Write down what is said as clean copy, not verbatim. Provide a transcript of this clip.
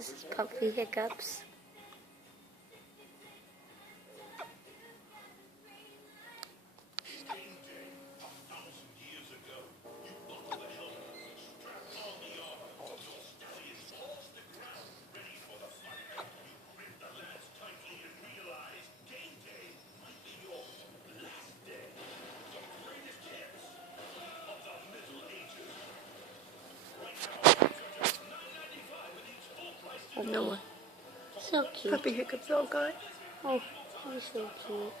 This is Puppy Hiccups. Oh, no one. So cute. Puppy Hiccups all gone. Oh, he's so cute.